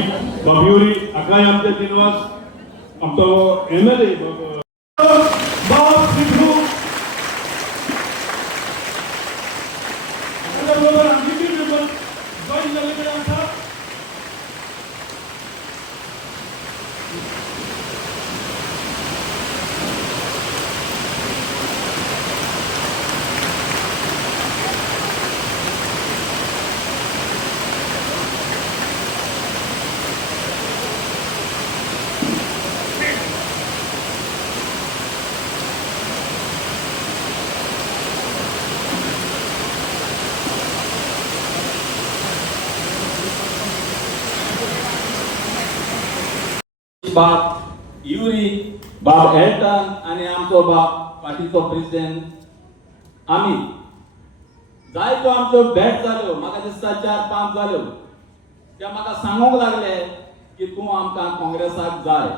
बाबिवरी अकाय आमचे श्रीनिवास आमचो एमएलए बाब सिद्धू बरोबर आमची टीम मेंबर जॉइन झालेले आसा. बाप युरी बाप एल्टन आणि आमचो बाप पार्टीचो प्रेसिडेंट आमी जायत्यो आमच्यो भेट जाल्यो. म्हाका दिसता 4-5 जाल्यो. ते म्हाका सांगूंक लागले की तूं आमकां काँग्रेसाक जाय.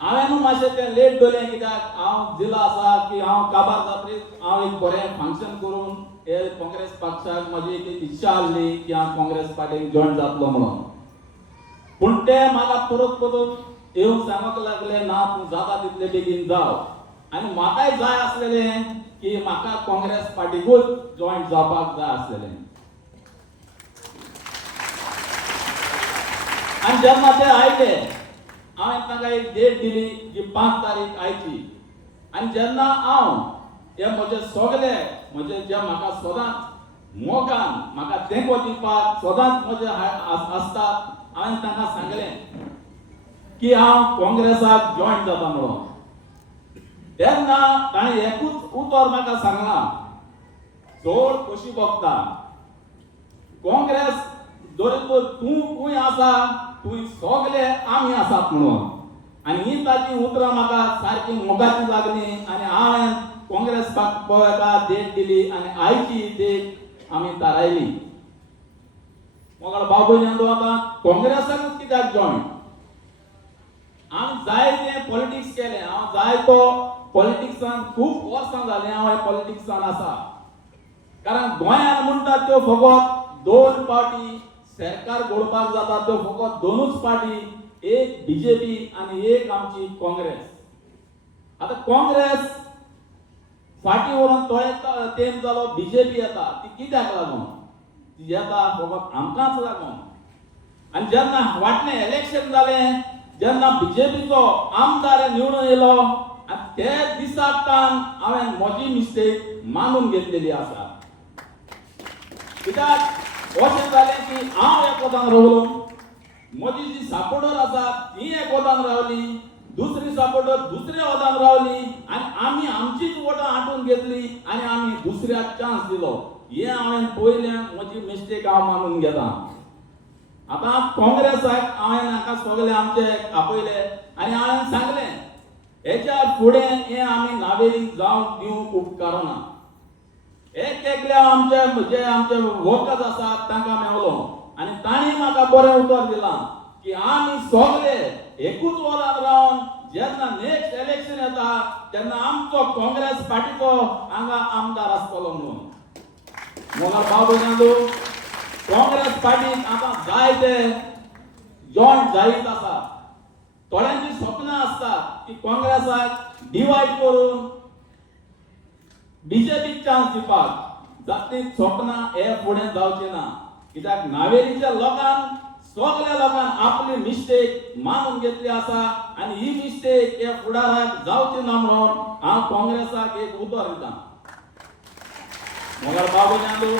हांवें मातशें तें लेट दोलें कित्याक हांव जिल्लो आसा की हांव काबार जातरीच हांव एक बरें फंक्शन करून हे काँग्रेस पक्षाक म्हजी एक इच्छा आसली की हांव काँग्रेस पार्टीक जॉइन जातलो म्हणून. पूण ते म्हाका परत येवन सांगूंक लागले ना तूं जाता तितले बेगीन जाव. आनी म्हाकाय जाय आसलेलें की म्हाका काँग्रेस पार्टीकूच जॉइन जावपाक जाय आसलेलें. आनी जेन्ना ते आयले हांवें तांकां एक डेट दिली जी 5 तारीख आयची. आनी जेन्ना हांव हे म्हजे सगळे म्हजे जे म्हाका सदांच मोगान म्हाका तेंको दिवपाक सदांच म्हजे आसतात हांवें तांकां सांगलें की हांव काँग्रेसाक जॉइन जाता म्हणून. तेन्ना ताणें एकूच उतर म्हाका सांगलां सोड कशी बगता काँग्रेस जोरी तूं आसा तूं सगळे आमी आसात म्हणून. आनी ही ताची उतरां म्हाका सारकी मोगाची लागली. आनी हांवें काँग्रेस पक्षाका डेट दिली आनी आयची डेट आमी थारायली. मोगाळ बाबू यांदो आता काँग्रेसाकूच कित्याक जॉइन. हांव जायते पॉलिटिक्स केलें. हांव जायतो पॉलिटिक्सान खूब वर्सां जालीं हांव हे पॉलिटिक्सान आसा. कारण गोंयांत म्हणटात त्यो फकत 2 पार्टी सरकार घडोवपाक जाता त्यो फकत 2च पार्टी. एक बीजेपी आनी एक आमची काँग्रेस. आतां काँग्रेस फाटीं व्हरून थोडे तेंप जालो बीजेपी येता ती कित्याक लागून ती येता फकत आमकांच लागून. आनी जेन्ना फाटलें इलेक्शन जालें जेन्ना बीजेपीचो आमदार निवडून येयलो आनी ते दिसाक हांवें म्हजी मिस्टेक मानून घेतलेली आसा. कित्याक अशें जालें की हांव एक वतान रावलो म्हजी जी सपोर्टर आसा ती एक वतान रावली दुसरी सपोर्टर दुसऱ्या वतान रावली आनी आमी आमचीच वोटां हाडून घेतली आनी आमी दुसऱ्याक चान्स दिलो. हे हांवें पयलें म्हजी मिस्टेक हांव मानून घेता. आतां काँग्रेसाक हांवें हाका सगळे आमचे आपयले आनी हांवें सांगलें हेच्या फुडें हें आमी नावेलीक जावंक दिवंक उपकारना. एक एकल्या आमचे वर्कर्स आसात तांकां मेवलो आनी तांणी म्हाका बरें उतर दिलां की आमी सगळे एकूच वरान रावन जेन्ना नेक्स्ट इलेक्शन येता तेन्ना आमचो काँग्रेस पार्टीचो हांगा आमदार आसतलो म्हणून. मोगाळ बाबू नांदू काँग्रेस पार्टीक आतां जायते जॉइन जायत आसा. थोड्यांची स्वप्नां आसतात की काँग्रेसाक डिवायड करून बीजेपीक चान्स दिवपाक. जातली स्वप्नां हे फुडें जावचें ना. कित्याक नावेलीच्या लोकांक सगळ्या लोकांक आपली मिस्टेक मानून घेतली आसा आनी ही मिस्टेक हे फुडाराक जावची ना म्हणून हांव काँग्रेसाक एक उतर दितां. मोगाळ बाबू नांदू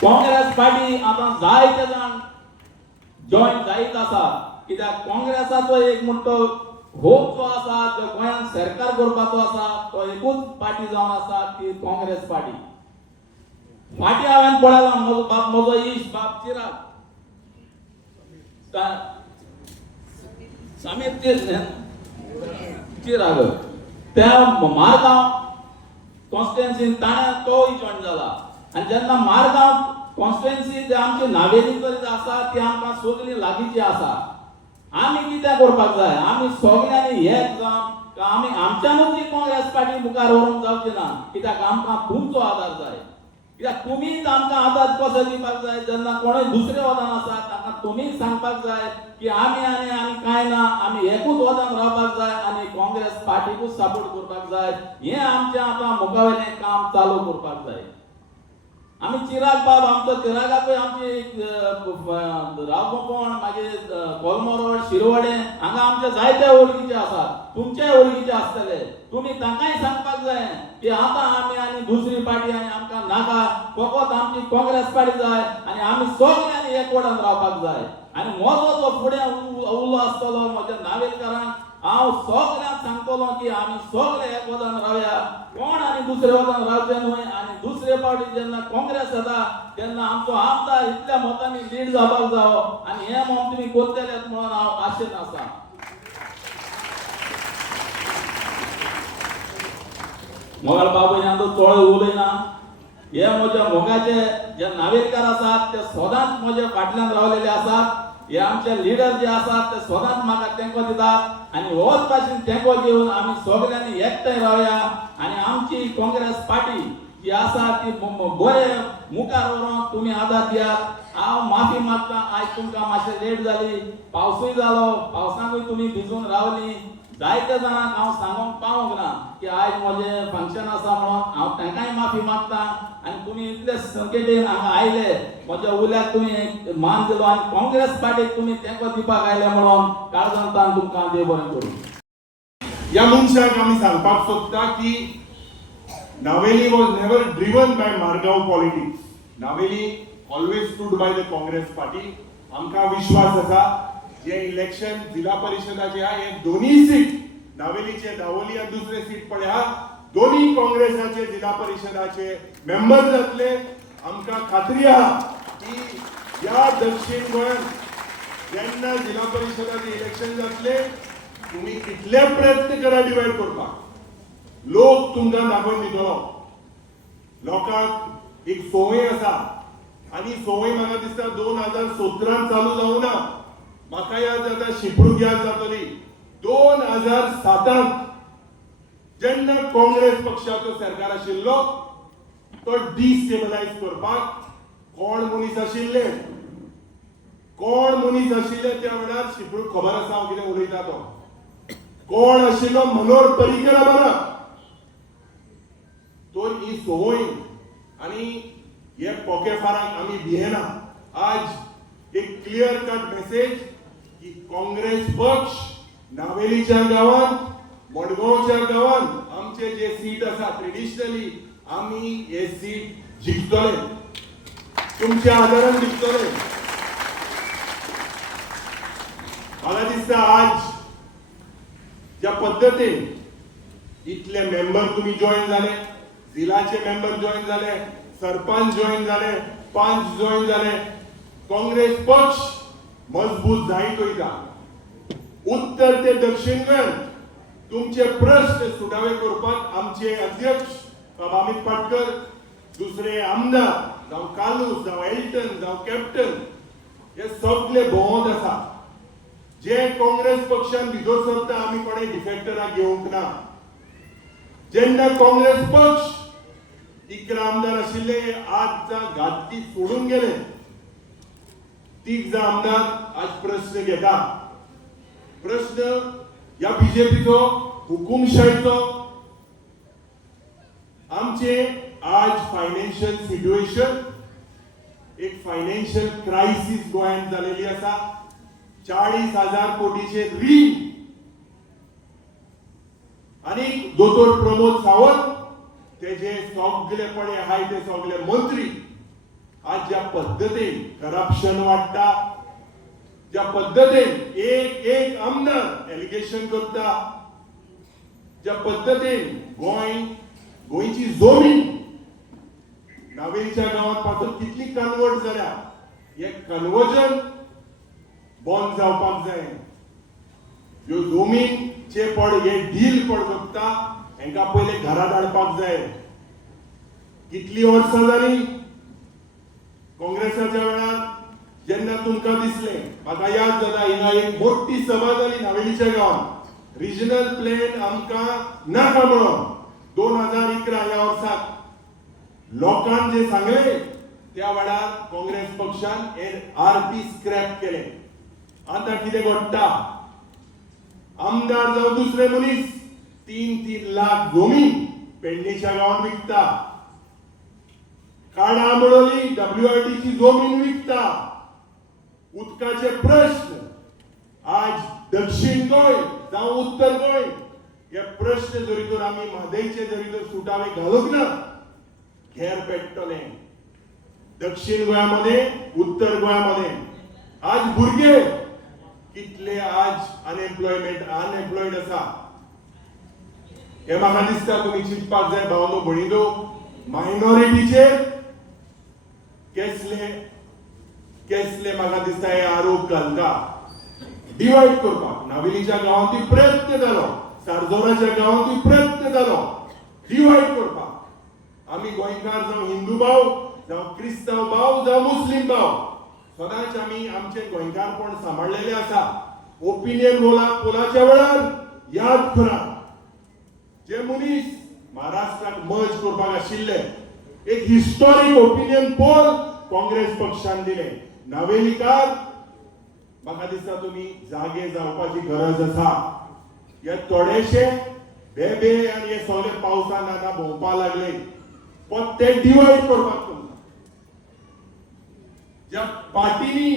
काँग्रेस पार्टी आतां जायते जाण जॉइन जायत आसा. कित्याक काँग्रेसाचो एक मोठो होप जो आसा जो गोंयांत सरकार करपाचो आसा तो एकूच पार्टी जावन आसा ती काँग्रेस पार्टी. फाटीं हांवें पळयलां म्हजो इश्ट बाप समीर चिराग त्या मारगांव कॉन्स्टिट्युएन्सीन ताणें तोय जॉइन जाला. आनी जेन्ना मारगांव कॉन्स्टिट्युएन्सी जे आमची नावेली करीत आसा ती आमकां सगळी लागींची आसा. आमी कितें करपाक जाय आमी सगळ्यांनी एक जावन आमी आमच्यानूच ही काँग्रेस पार्टी मुखार व्हरूंक जावची ना. कित्याक आमकां तुमचो आदार जाय. कित्याक तुमीच आमकां आदार कसो दिवपाक जाय जेन्ना कोणूय दुसरे वदान आसा ताका तुमीच सांगपाक जाय की आमी कांय ना आमी एकूच वदान रावपाक जाय आनी काँग्रेस पार्टीकूच सपोर्ट करपाक जाय हें आमचें आतां मुखावेलें काम चालू करपाक जाय आमी चिराग बाब आमचो चिरागाकूय आमची रावकोण मागीर कोलमोरोड शिरवडे हांगा आमचे जायते वळखीचे आसात तुमचे वळखीचे आसतले तुमी तांकांय सांगपाक जाय की आतां आमी आनी दुसरी पार्टी आनी आमकां नाका फकत आमची काँग्रेस पार्टी जाय आनी आमी सगळ्यांनी एकवटान रावपाक जाय आनी म्हजो जो फुडें उलो आसतलो म्हज्या नावेलकारांक हांव सगळ्यांक सांगतलो की आमी सगळे एक वदान रावया कोण आनी दुसरे वदान रावचे न्हय आनी दुसरे पावटी जेन्ना काँग्रेस येता तेन्ना आमचो आमदार इतल्या मतांनी लीड जावपाक जावो आनी हें मोम तुमी करतलेत म्हणून हांव आशेन आसा मोगाळ बाबू तो चोळ उलयना हे म्हज्या मोगाचे जे नावेलकार आसात ते सदांच म्हज्या फाटल्यान रावलेले आसात हे आमचे लिडर जे आसात ते सदांच म्हाका तेंको दितात आनी होच भाशेन तेंको घेवन आमी सगळ्यांनी एकठांय रावया आनी आमची काँग्रेस पार्टी जी आसा ती बरे मुखार व्हरोंक तुमी आदार दियात हांव माफी मागतां आयज तुमकां मातशें लेट जाली पावसूय जालो पावसाकूय तुमी भिजून रावली जायते जाणांक हांव सांगूंक पावूंक ना की आयज म्हजें फंक्शन आसा म्हणून हांव तांकांय माफी मागतां आनी तुमी इतले संकेतीन हांगा आयले म्हज्या उल्याक तुमी मान दिलो आनी काँग्रेस पार्टीक तुमी तेंको दिवपाक आयले म्हणून काळजांतान तुमकां देव बरें करूं ह्या मनशाक आमी सांगपाक सोदता की Navelim was never driven by Margao politics Navelim always stood by the Congress party आमकां विश्वास आसा जे इलेक्शन जिल्हा परिषदाचे आहा हे दोन्ही सीट नावेलीचे दावोली आनी दुसरे सीट पडे आहा दोन्ही काँग्रेसाचे जिल्हा परिषदाचे मेंबर जातले आमकां खात्री आहा की ह्या दक्षिण गोंयांत जेन्ना जिल्हा परिषदाचे इलेक्शन जातले तुम्ही कितले प्रयत्न करा डिवायड करपाक लोक तुमकां दाखोवन दितलो लोकांक एक संवय आसा आनी संवय म्हाका दिसता 2017 चालू जावं ना म्हाका याद जाता शिपरूक याद जातली 2007 जेन्ना काँग्रेस पक्षाचो सरकार आशिल्लो तो डिस्टेबलायज करपाक कोण मनीस आशिल्ले त्या वेळार शिपरूक खबर आसा हांव कितें उलयता तो कोण आशिल्लो मनोहर पर्रीकर आमदार तो ही संवय आनी हे पोकेफाराक आमी भियेना आज एक क्लियर कट मेसेज की काँग्रेस पक्ष नावेलीच्या गावांत मडगांवच्या गावांत आमचे जे सीट आसा ट्रेडिशनली आमी हे सीट जिखतले तुमच्या आदारान जिखतले म्हाका दिसता आज ज्या पद्धतीन इतले मेंबर तुम्ही जॉईन झाले जिल्हाचे मेंबर जॉईन झाले सरपंच जॉईन झाले पंच जॉईन झाले काँग्रेस पक्ष मजबूत जायत वयता उत्तर ते दक्षिण तुमचे प्रश्न सुटावे करपाक आमचे अध्यक्ष बाबा अमित पाटकर दुसरे आमदार जावं कालूस जावं एल्टन जावं कॅप्टन हे सगळे भोंवत आसा जे काँग्रेस पक्षान भितर सरता आमी कोणे डिफेक्टराक घेवंक ना जेन्ना काँग्रेस पक्ष 11 आमदार आशिल्ले आजचा घाटी सोडून गेले 3 आमदार आज प्रश्न घेता प्रश्न या बीजेपीचो हुकुमशाहीचो आमचे आज फायनान्शियल सिच्युएशन एक फायनान्शियल क्रायसिस गोंयांत जालेली आसा 40,000 कोटीचे रीण आणि दोतोर प्रमोद सावंत तेजे सगळे पडे आहाय ते सगळे मंत्री आज ज्या पद्धतीन करप्शन वाढता ज्या पद्धतीन एक आमदार एलिगेशन करता ज्या पद्धतीन गोंयची जमीन नावेलीच्या गावात पासून कितली कन्वर्ट जाल्या हे कन्वर्जन बंद जावपाक जाय ह्यो जमीनचे पड हे डील पड करता हांकां पयले घरात हाडपाक जाय कितली वर्सां जाली काँग्रेसाच्या वेळार जेन्ना तुमकां दिसले म्हाका याद जाता हिंगा एक मोठी सभा जाली नावेलीच्या गांवांत रिजनल प्लॅन आमकां नाका म्हणून 2011 ह्या वर्साक लोकांन जे सांगले त्या वेळार काँग्रेस पक्षान आरपी स्क्रॅप केले. आता कितें घडटा, आमदार जावं दुसरे मनीस 3-3 लाख जमीन पेडणेच्या गावात विकता, काडामळली WRT ची जमीन विकता. उदकाचे प्रश्न आज दक्षिण गोंय जावं उत्तर गोंय हे प्रश्न जरी तर आम्ही म्हादयचे जरी तर सुटावे घालूंक ना, घेर पेट्टले. दक्षिण गोंयामध्ये उत्तर गोंयामध्ये आज भुरगे कितले आज अनएम्प्लॉयड आसा हे म्हाका दिसता तुम्ही चिंतपाक जाय भावनो भणिलो. मायनॉरिटीचेर कसले म्हाका दिसता हे आरोप घालता. डिवाइड करपाक नावेलीच्या गांवांतूय प्रयत्न जालो, सारजोराच्या गांवांतूय प्रयत्न जालो डिवाइड करपाक. आमी गोंयकार जावं हिंदू भाव जावं क्रिस्तांव भाव जावं मुस्लिम भाव सदांच आमी आमचे गोंयकारपण सांबाळलेले आसा. ओपिनियन पोलाच्या वेळार याद करात जे मनीस महाराष्ट्राक मर्ज करपाक आशिल्ले एक हिस्टॉरिक ओपिनियन पोल काँग्रेस पक्षान दिले. नावेलीकार म्हाका दिसता तुम्ही जागे जावपाची गरज आसा. हे थोडेशे बेबे आनी हे सगळे पावसान आतां भोंवपा लागले पण ते डिवाइड करपाक तुमकां ज्या पार्टीनी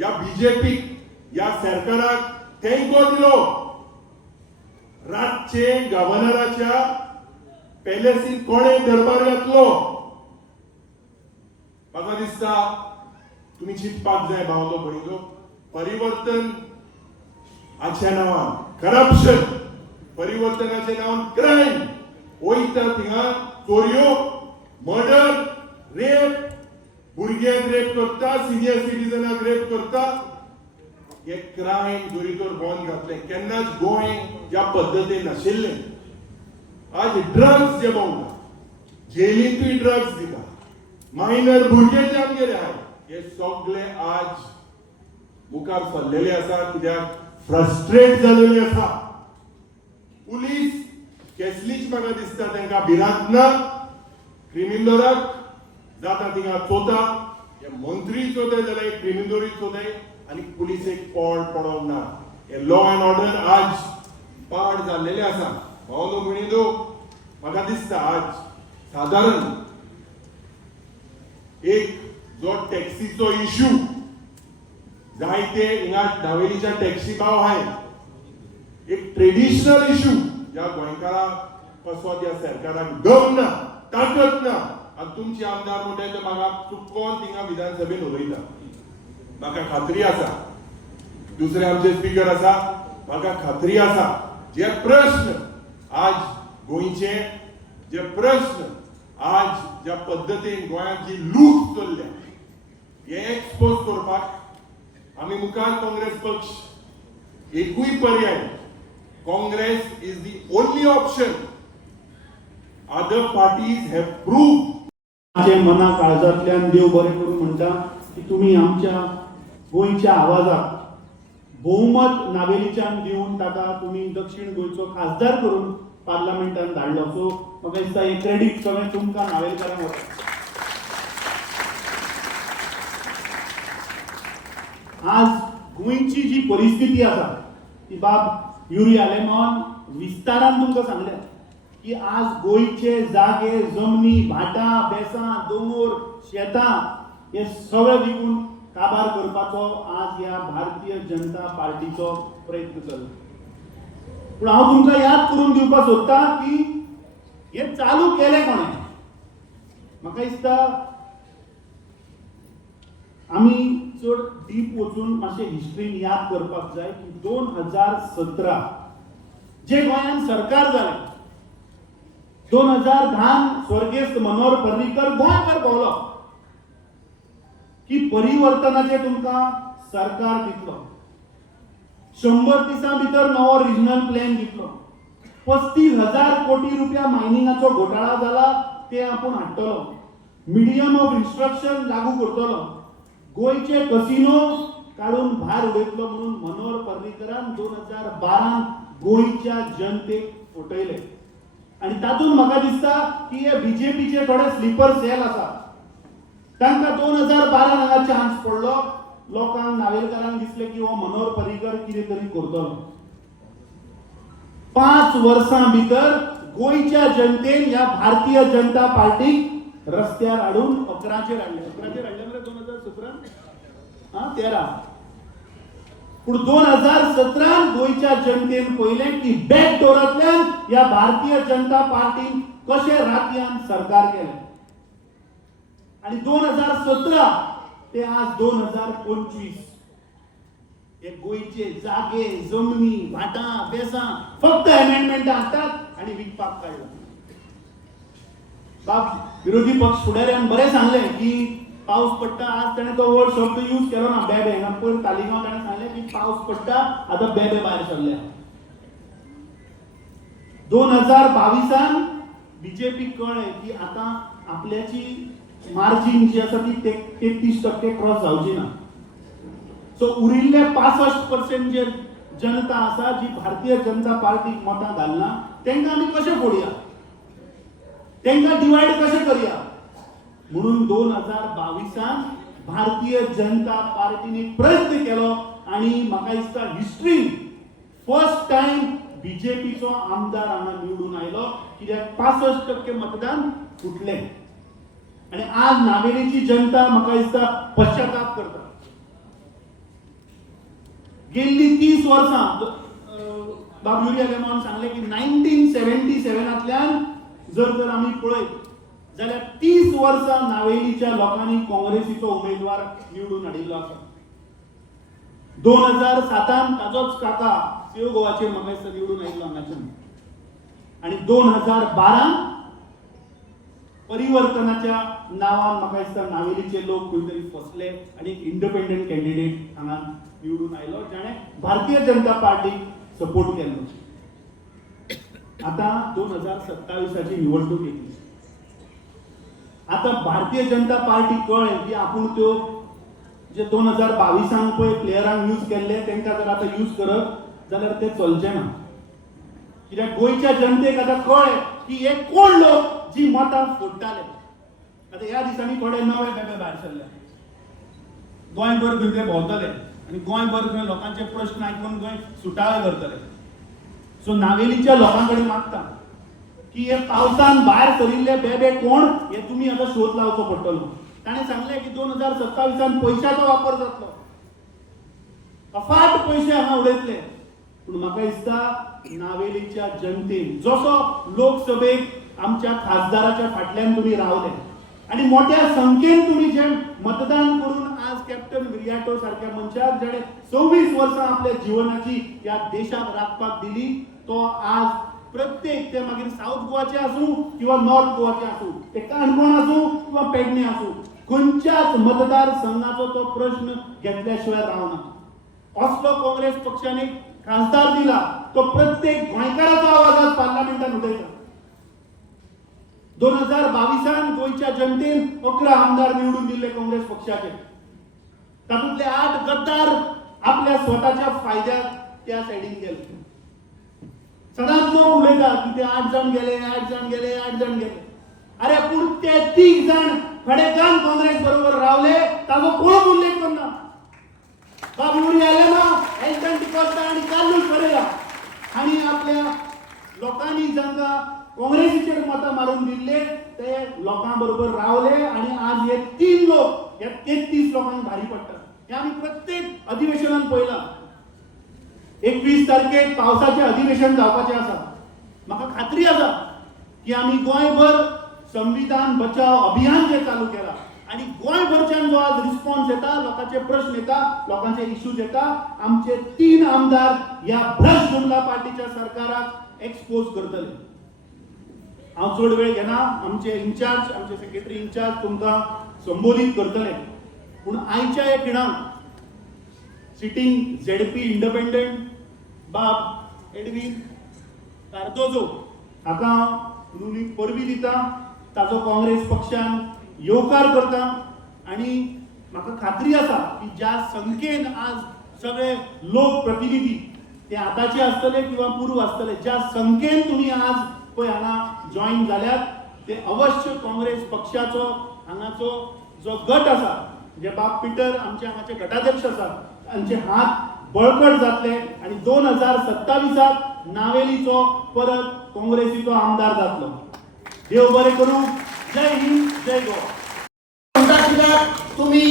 या बीजेपीक या सरकाराक तेंको दिलो रातचे गव्हर्नराच्या पॅलेसीन कोणे दरबार घातलो. म्हाका दिसता तुम्ही चिंतपाक जाय भावलो भणिलो. परिवर्तन हाच्या नांवान करप्शन, परिवर्तनाच्या नांवान क्रायम वयता थिंगा चोरयो, मर्डर, रेप, भुरग्यांक रेप करता, सिनियर सिटीजनाक रेप करता. हे क्रायम जरी तर बंद घातले केन्नाच गोंय ज्या पद्दतीन नाशिल्ले. आज ड्रग्स जे भोंवता जेलींतूय ड्रग्स दिता, मायनर भुरगे जे आमगेले आहाय हे सगळे आज मुखार सरलेले आसा कित्याक फ्रस्ट्रेट जालेले आसा. पुलीस कसलीच म्हाका दिसता तांकां भिरांत ना. क्रिमिनलाक जाता थिंगा चोता, हे मंत्री चोताय जाल्यार क्रिमिनलूय चोताय आनी पुलिसेक पड पडोंक ना. हे लॉ अँड ऑर्डर आज पाड जाल्लेले आसा. भावनो भणिलो म्हाका दिसता आज साधारण एक जो टॅक्सीचो इश्यू जायते हिंगा नावेलीच्या टॅक्सी भाव आहाय एक ट्रेडिशनल इश्यू ज्या गोंयकारांक कसो त्या सरकाराक दम ना, ताकद ना. आनी तुमचे आमदार म्हणटाय ते म्हाका चुकोन थिंगा विधानसभेन उलयता. म्हाका खात्री आसा दुसरे आमचे स्पीकर आसा म्हाका खात्री आसा जे प्रश्न आज गोंयचे जे प्रश्न आज ज्या पद्दतीन गोंयांत जी लूट चल्ल्या हे एक्सपोज करपाक आमी मुखार काँग्रेस पक्ष एकूय पर्याय. Congress is the only option. Other parties have proved. माझे मना काळजातल्यान देव बरें करून म्हणटा की तुम्ही आमच्या गोंयच्या आवाजाक बहुमत नावेलीच्यान दिवन ताका तुम्ही दक्षिण गोंयचो खासदार करून पार्लमेंटान धाडलो. सो म्हाका दिसता हे क्रेडीट सगळें तुमकां नावेलकारांक वता. आज गोंयची जी परिस्थिती आसा ती बाब युरी आलेमान विस्तारान तुमकां सांगल्या की आज गोंयचे जागे जमनी भाटां बेसां दोंगर शेतां हे सगळे विकून काबार करपाचो आज ह्या भारतीय जनता पार्टीचो प्रयत्न चल्ला. पूण हांव तुमकां याद करून दिवपाक सोदता की हे चालू केलें कोणें. म्हाका दिसता आमी चड डीप वचून मातशें हिस्ट्रीन याद करपाक जाय की 2017 जे गोंयांत सरकार जालें 2010 स्वर्गेस्त मनोहर पर्रीकर गोंयभर भोंवलो की परिवर्तनाचे तुमकां सरकार दितलो. 100 दिसां भितर नवो रिजनल प्लॅन दितलो. 35,000 कोटी रुपया मायनिंगाचो घोटाळा जाला ते आपूण हाडटलो. मिडियम ऑफ इन्स्ट्रक्शन लागू करतलो. गोंयचे कसिनो काढून भायर उडयतलो म्हणून मनोहर पर्रीकरान 2012 गोंयच्या जनतेक फटयले. आणि तातूंत म्हाका दिसता की हे बीजेपीचे थोडे स्लीपर सेल आसा. तांकां 2012 हांगा चान्स पडलो. लोकांक नावेलकारांक दिसलें की हो मनोहर पर्रीकर कितें तरी करतलो. 5 वर्सां भितर गोंयच्या जनतेन ह्या भारतीय जनता पार्टीक रस्त्यार हाडून 11चेर हाडले. 11चेर हाडले मरे 2017 13. पूण 2017 गोंयच्या जनतेन पळयलें की बॅकडोरांतल्यान ह्या भारतीय जनता पार्टीन कशें रातयान सरकार केलें. आणि 2017 ते आज 2025 हे गोंयचे जागे जमनी भाटां बेसां फक्त अमेंडमेंटां हाडटात आनी विकपाक काडला. बाप विरोधी पक्ष फुडाऱ्यान बरें सांगलें की पावस पडटा. आज ताणें तो वर्ड शब्द यूज केलो ना बेबे. हांगा पयर तालिगांव ताणें सांगलें की पावस पडटा आतां बेबे भायर सरल्या. 2022 बीजेपी कळ्ळें की आतां आपल्याची मार्जिन जी आसा ती 33% क्रॉस जावची ना. सो उरिल्ले 65% जे जनता आसा जी भारतीय जनता पार्टीक मतां घालना तांकां आमी कशें फोडया, तांकां डिवायड कशें करया. म्हणून 2022 भारतीय जनता पार्टीने प्रयत्न केलो आणि म्हाका दिसता हिस्ट्रीन फर्स्ट टाइम बीजेपीचो आमदार हांगा निवडून आयलो. कित्याक 65% मतदान फुटलें. आणि आज नावेलीची जनता म्हाका दिसता पश्चाताप करता. गेल्ली 30 वर्सां बाब युरी आलेमान सांगले की 1977तल्यान जर आमी पळयत जाल्यार 30 वर्सां नावेलीच्या लोकांनी काँग्रेसीचो उमेदवार निवडून हाडिल्लो आसा. 2007 ताजोच काका सेव गोवाचेर म्हाका दिसता निवडून आयिल्लो हांगाच्यान. आणि 2012 परिवर्तनाच्या नावान म्हाका दिसता नावेलीचे लोक खंय तरी फसले आणि एक इंडिपेंडंट कॅन्डिडेट हांगा निवडून आयलो जाणे भारतीय जनता पार्टीक सपोर्ट केलो. आता 2027ची निवडणूक येतली. आता भारतीय जनता पार्टी कळ्ळें की आपूण त्यो जे 2022 पळय प्लेयरांक यूज केल्ले तांकां जर आतां यूज करत जाल्यार ते चलचें ना. कित्याक गोंयच्या जनतेक आतां कळ्ळें की हे कोण लोक जी मतां फोडटाले. आतां ह्या दिसांनी थोडे नवे बेबे भायर सरले. गोंयभर खंय ते भोंवतले आनी गोंयभर खंय लोकांचे प्रश्न आयकून गोंय सुटावे करतले. सो नावेलीच्या लोकां कडेन मागता की हे पावसान भायर सरिल्ले बेबे कोण हे तुमी आतां शोध लावचो पडटलो. ताणें सांगलें की 2027 पयशांचो वापर जातलो. अफाट पयशे हांगा उडयतले. पूण म्हाका दिसता नावेलीच्या जनतेन जसो लोकसभेक आमच्या खासदाराच्या फाटल्यान तुमी रावले आणि मोठ्या संख्येन तुमी जे मतदान करून आज कॅप्टन विरियाटो सारख्या मनशाक जेणे 26 वर्सां आपल्या जिवनाची ह्या देशाक राखपाक दिली तो आज प्रत्येक ते मागीर साऊथ गोवाचे आसूं किंवा नॉर्थ गोवाचे आसूं ते काणकोण आसूं किंवा पेडणे आसूं खंयच्याच मतदार संघाचो तो प्रश्न घेतल्याशिवाय रावना. असलो काँग्रेस पक्षाने खासदार दिला तो प्रत्येक गोंयकाराचो आवाज आज पार्लमेंटान उडयता. 2022 गोंयच्या जनतेन 11 आमदार निवडून दिले काँग्रेस पक्षाचे. तातूंतले 8 गद्दार आपल्या स्वताच्या फायद्याक त्या सायडीन गेले. सदांच लोक उलयता की ते 8 जण गेले 8 जण गेले 8 जण गेले. अरे पूण ते 30 जण खडेकान काँग्रेस बरोबर रावले ताजो कोण उल्लेख करना. बाब युरी आलेमा एल्टन डिकोस्टा आणि कार्लोस परेरा आणि आपल्या लोकांनी जांकां काँग्रेसीचेर मतां मारून दिल्ले ते लोकां बरोबर रावले आणि आज हे 3 लोक या 33 लोकांक भारी पडटा. हे आमी प्रत्येक अधिवेशनात पळयलां. 21 तारखेक पावसाचें अधिवेशन जावपाचें आसा. म्हाका खात्री आसा की आमी गोंयभर संविधान बचाव अभियान जे चालू केला आणि गोंयभरच्यान जो आज रिस्पॉन्स येता लोकांचे प्रश्न येता लोकांचे इश्यूज येता आमचे 3 आमदार ह्या भ्रष्ट जुमला पार्टीच्या सरकाराक एक्सपोज करतले. हांव चड वेळ घेना. आमचे इन्चार्ज आमचे सेक्रेटरी इन्चार्ज तुमकां संबोधीत करतले. पूण आयच्या ह्या खिणाक सिटींग झेडपी इंडिपेंडंट बाब एडवीन कार्दोजो हाका हांव परबी दिता. ताजो काँग्रेस पक्षान येवकार करता आणि म्हाका खात्री आसा की ज्या संख्येन आज सगळे लोक प्रतिनिधी ते आताचे आसतले किंवा पूर्व आसतले ज्या संख्येन तुम्ही आज पळय हांगा जॉईन जाल्यात ते अवश्य काँग्रेस पक्षाचो हांगाचो जो गट आसा जे बाब पिटर आमचे हांगाचे गटाध्यक्ष आसात तांचे हात बळकट जातले आणि 2027 नावेलीचो परत काँग्रेसीचो आमदार जातलो. देव बरें करूं. जय हिंद, जय गोवा. म्हणटा कित्याक तुमी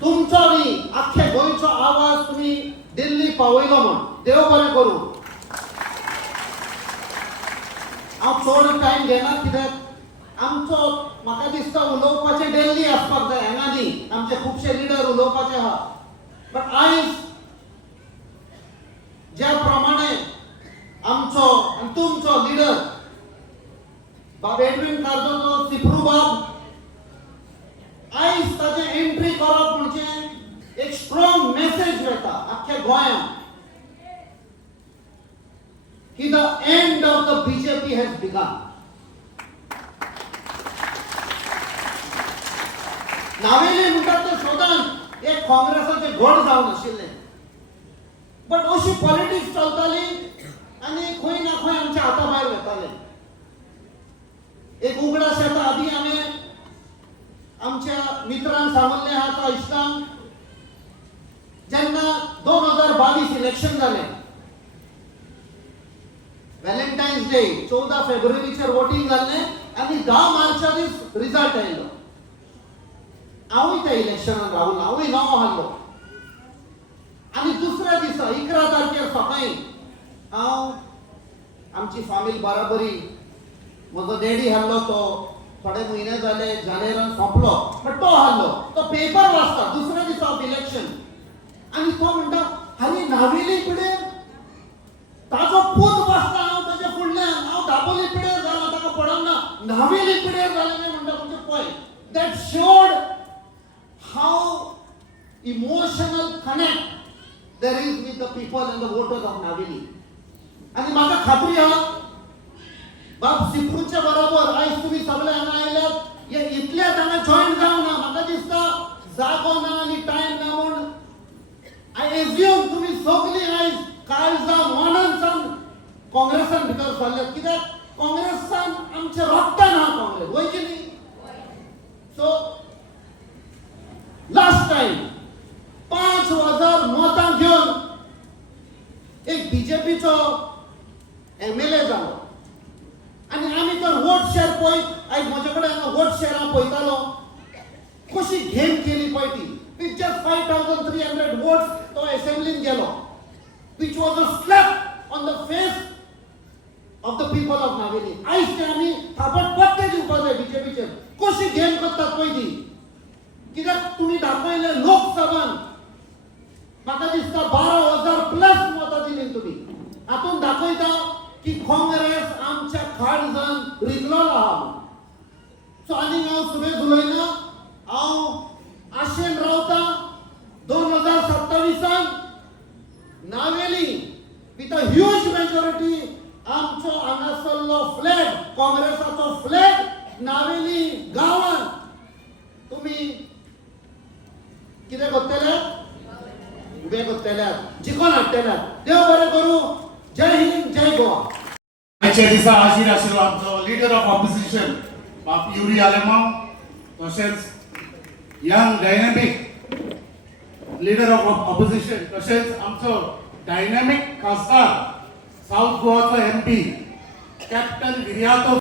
तुमचो न्ही आख्खे गोंयचो आवाज तुमी दिल्ली पावयलो म्हण. देव बरें करूं. हांव चड टायम घेना कित्याक आमचो म्हाका दिसता उलोवपाचें दिल्ली आसपाक जाय हांगा न्ही. आमचे खुबशे लिडर उलोवपाचे आहा. बट आयज ज्या प्रमाणे आमचो आनी तुमचो लिडर बाब एडविन कार्दोजो सिप्रू बाब आयज ताचे एंट्री करप म्हणजे एक स्ट्रॉंग मेसेज वता आख्ख्या गोंयांत की the end of the BJP has begun. Navelim म्हणटात ते शोधान एक काँग्रेसाचे घोड जावन आशिल्ले. बट अशी पॉलिटिक्स चलताली आनी खंय ना खंय आमच्या हाता भायर वताले. एक उगडा शेता आदी आमी आमच्या मित्रांक सांगले आहा तो इश्टान जेन्ना 2022 इलेक्शन जालें व्हॅलेंटायन्स डे 14 फेब्रुवारीचेर वोटिंग जाल्लें आनी 10 मार्चा दीस रिजल्ट आयलो. हांवूय त्या इलेक्शनान रावलो. हांवूय नांव हाडलो आनी दुसऱ्या दिसा 11 तारखेर सकाळीं हांव आमची फामील बराबरी म्हजो डॅडी हाडलो तो थोडे म्हयने जाले जानेरान सोंपलो बट तो हाडलो. तो पेपर वाचता दुसऱ्या दिसा ऑफ इलेक्शन आनी तो म्हणटा आरे नावेली पिडेर ताजो पूत बसता. हांव ताच्या फुडल्यान हांव दाबोली पिडेर जालो ताका पडना नावेली पिडेर जालें म्हणटा म्हणजे पळय. That showed how emotional connect there is with the people and the voters of Naveli. आणि म्हाका खात्री आहा बाब सिप्रूच्या बरोबर आयज तुम्ही सगळे हांगा आयल्यात हे इतल्याच हांगा जॉईन जावना. म्हाका दिसता जागो ना आनी टायम ना म्हूण आय एज्युम तुम्ही सगळीं आयज काळजा मनान सावन काँग्रेसान भितर सरल्यात. कित्याक काँग्रेसान आमच्या रक्तान आहा काँग्रेस वय की न्ही. सो लास्ट टाइम 5,000 मतां घेवन एक बीजेपीचो एमएलए जालो आनी आमी तर वोट शेअर पळयत आयज म्हजे कडेन हांगा वोट शेअर हांव पळयतालो कशी गेम केली पळय ती. विथ जस्ट 5,300 वोट्स तो असेंब्लीन गेलो which was a slap on the face of the people of Navelim. आयज ते आमी थापट पत्ते दिवपाक जाय बीजेपीचेर कशी गेम करतात पळय ती. कित्याक तुमी दाखयले लोकसभान म्हाका दिसता 12,000 प्लस मतां दिली तुमी. हातून दाखयता की काँग्रेस आमच्या खाडजान रिगलो आहा. सो आनी हांव सुबेज उलयना. हांव आशेन रावता 2027 Navelim with a huge majority आमचो हांगासरलो फ्लॅग काँग्रेसाचो फ्लॅग नावेली गांवांत तुमी कितें करतले उबे करतले जिखोन हाडटले. देव बरें करूं. जय हिंद, जय गोवा. आजच्या दिसा हाजीर आशिल्लो आमचो लिडर ऑफ ऑपोजिशन बाब युरी आलेमांव तशेंच young dynamic leader of opposition तशेंच आमचो डायनॅमिक खासदार साऊथ गोवाचो MP कॅप्टन विर्यातो